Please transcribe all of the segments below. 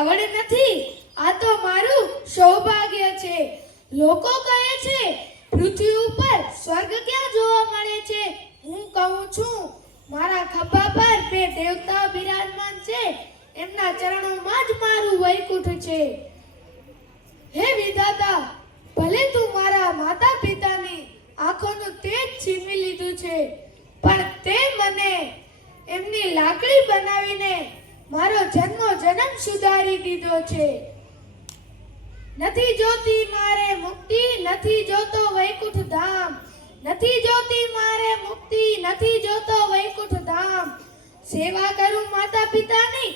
કાવડ નથી, આ તો મારું સૌભાગ્ય છે. લોકો કહે છે પૃથ્વી ઉપર સ્વર્ગ ક્યાં જોવા મળે છે? હું કહું છું મારા ખભા પર બે દેવતા બિરાજમાન છે, એમના ચરણોમાં જ મારું વૈકુંઠ છે. હે વિધાતા, ભલે તું મારા માતા પિતાની આંખોનું તેજ છીનવી લીધું છે, પણ તે મને એમની લાકડી બનાવીને મારો જન્મ સુધારી દીધો છે. નથી જોતી મારે મુક્તિ, નથી જોતો વૈકુંઠ ધામ, નથી જોતી મારે મુક્તિ, નથી જોતો વૈકુંઠ ધામ. સેવા કરું માતા પિતાની,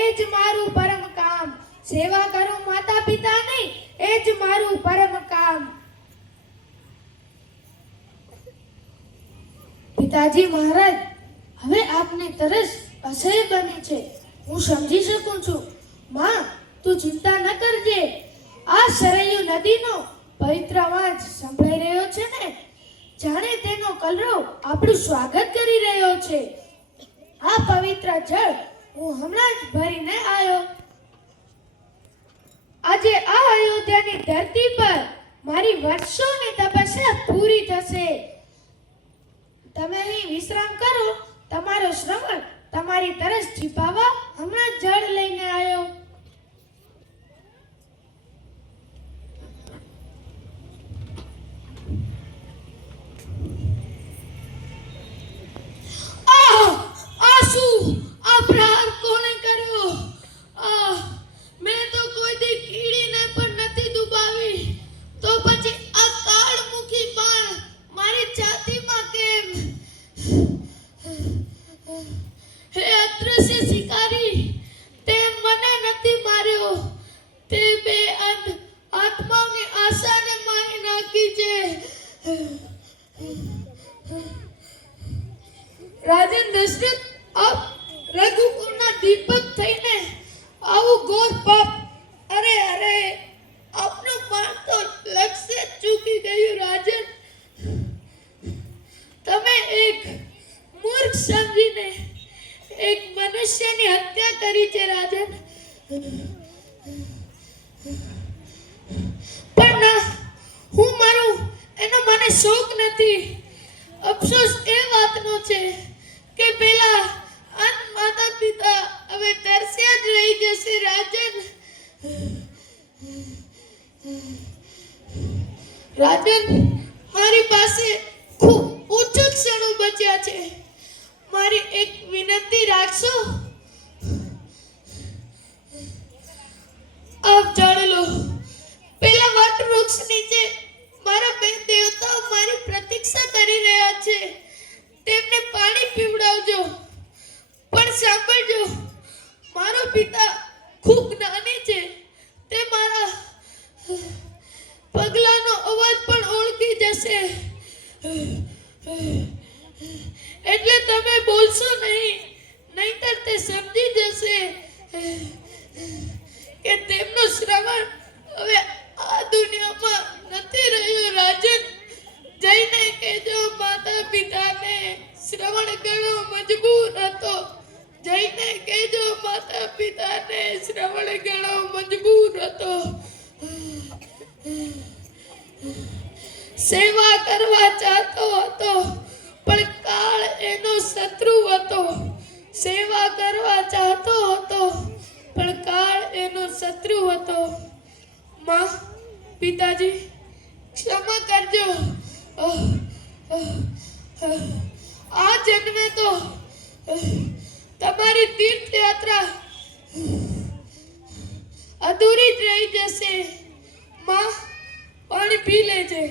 એ જ મારું પરમ કામ. સેવા કરું માતા પિતાની, એ જ મારું પરમ કામ. પિતાજી મહારાજ, હવે આપને તરસ અસહ્ય બની છે, હું સમજી શકું છું. માં, તું ચિંતા ન કરજે. આ સરયુ નદીનો પવિત્ર અવાજ સંભળાઈ રહ્યો છે ને, જાણે તેનો કલરવ આપણું સ્વાગત કરી રહ્યો છે. આ પવિત્ર જળ હું હમણાં જ ભરીને આવ્યો. આજે આ અયોધ્યાની ધરતી પર મારી વર્ષોની તપસ્યા પૂરી થશે. તમે અહીં વિશ્રામ કરો. તમારો શ્રવણ તમારી તરસ છીપાવવા હમણાં જ જળ લઈને આવ્યો. રાજન દશરથ, આપ રઘુકુળના દીપક થઈને આવું ઘોર પાપ! અરે અરે, આપનું માન તો લક્ષ્ય ચૂકી ગયું રાજન. તમે એક મૂર્ખ સમજીને એક મનુષ્યની હત્યા કરી છે રાજન. પણ ના, હું મારું એનો મને શોખ નથી. અફસોસ એ વાતનો છે કે પેલા અન માતા પિતા હવે તરસ્યા જ રહી જશે રાજન. રાજન, મારી પાસે ખૂબ ઓછા ક્ષણો બચ્યા છે. મારી એક વિનંતી રાખશો? આપ જાણી લો, પેલા વટ વૃક્ષ નીચે મારા બે દેવતાઓ મારી પ્રતીક્ષા કરી રહ્યા છે. તેમને પાણી પીવડાવજો. પણ સાંભળજો, મારો પિતા ખૂબ નાની છે. તે મારા પગલાનો અવાજ પણ ઓળખી જશે. એટલે તમે બોલશો નહીં, નહીંતર તે સમજી જશે કે તેમનું શ્રવણ હવે આ દુનિયામાં નથી રહ્યું રાજન. જઈને કહેજો માતા પિતાને શ્રવણ ઘણો મજબૂર હતો. જઈને કહેજો માતા પિતાને શ્રવણ ઘણો મજબૂર હતો. સેવા કરવા ચાહતો હતો, પણ કાળ એનો શત્રુ હતો. સેવા કરવા ચાહતો હતો, પણ કાળ એનો શત્રુ હતો. માં, પિતાજી, ક્ષમા કરજો. આ જન્મે તો તમારી તીર્થયાત્રા અધૂરી જ રહી જશે. માં, પાણી પી લેજે.